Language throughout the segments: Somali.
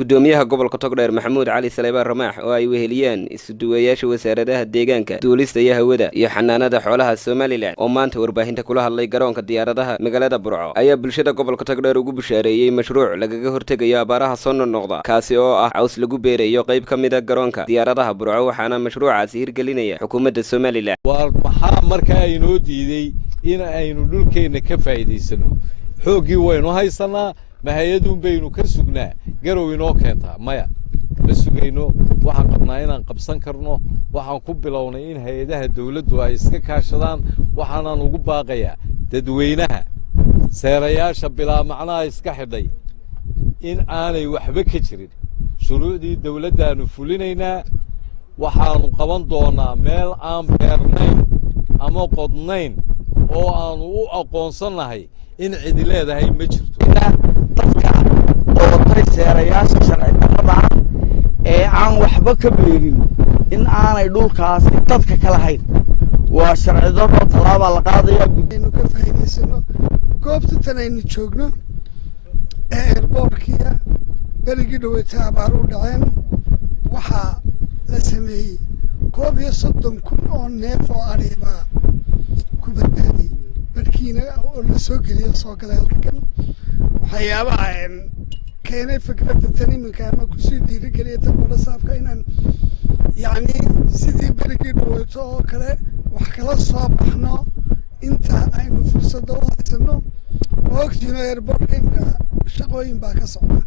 gudoomiyaha gobolka Togdheer Maxamuud Cali Saleebaan Ramaax oo ay weheliyeen isuduwayaasha wasaaradaha deegaanka duulista iyo hawada iyo xanaanada xoolaha Soomaaliland oo maanta warbaahinta kula hadlay garoonka diyaaradaha magaalada Burco ayaa bulshada gobolka Togdheer ugu bushaareeyay mashruuc lagaga hortagayo abaaraha soo noqnoqda kaasi oo ah caws lagu beerayo qayb ka mid ah garoonka diyaaradaha Burco waxaana mashruucaasi hirgelinaya xukuumadda Soomaaliland waxaa markaa inoo diiday in aynu dhulkeena ka faa'iideysano xoogii waynu haysanaa mahayadun baynu ka sugnaa garow inoo keentaa maya ma sugayno waxaan qabnaa inaan qabsan karno waxaan ku bilownay in hay'adaha dawladdu ay iska kaashadaan waxaan ugu baaqayaa dadweynaha seerayaasha bilaa macnaha iska xidhay in aanay waxba ka jirin shuruucdii dawladdaanu fulinaynaa waxaanu qaban doonaa meel aan beernayn ama qodnayn oo aanu u aqoonsanahay in cidi leedahay ma jirto dadka oo seerayaasha sharci darrada ee aan waxba ka beerin in aanay dhulkaas dadka kala hayn waa sharci darro talaaba la qaadaya guddiinu ka faa'iideysano goobta tan aynu joogno airportkiya berigii dhaweyta abaar u dhaceen waxaa la sameeyey 31,000 oo neef oo ariba ku badbaadi barkiina oo la soo geliyo soo galay halkan waxyaabaha keenay fikradda tan iminka ama ku sii dhiirigeliya dadka saafka inaan yacni sidii berigii dhaweyto oo kale wax kala soo baxno inta aynu fursado u haysano waqtiina airportka shaqooyin baa ka socda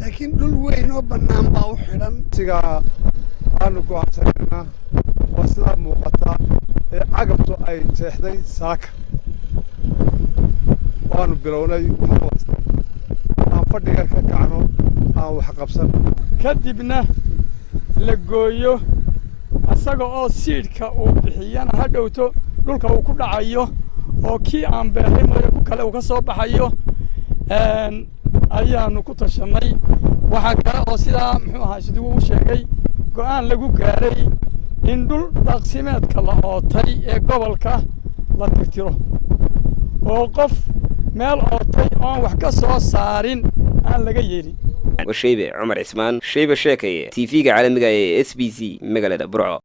laakiin dhul weyn oo bannaan baa u xidhan siga aanu go'aansanayna waa sidaa muuqata ee cagabtu ay jeexday saaka waanu bilownay aan fadhiga ka kacno aan wax qabsan kadibna la gooyo asaga oo siidhka uu bixiyana ha dhowto dhulka uu ku dhacayo oo kii aan beeray mooye ku kale uu ka soo baxayo ayaanu ku tashanay waxaa kale oo sidaa muxuu ahaa siduu u sheegay go'aan lagu gaaray in dhul daaqsimeedka la ootay ee gobolka la tirtiro oo qof meel ootay oon wax ka soo saarin aan laga yeelin وشيبة عمر عثمان شيبة شاكية TV عالمي SBC مقالة برعو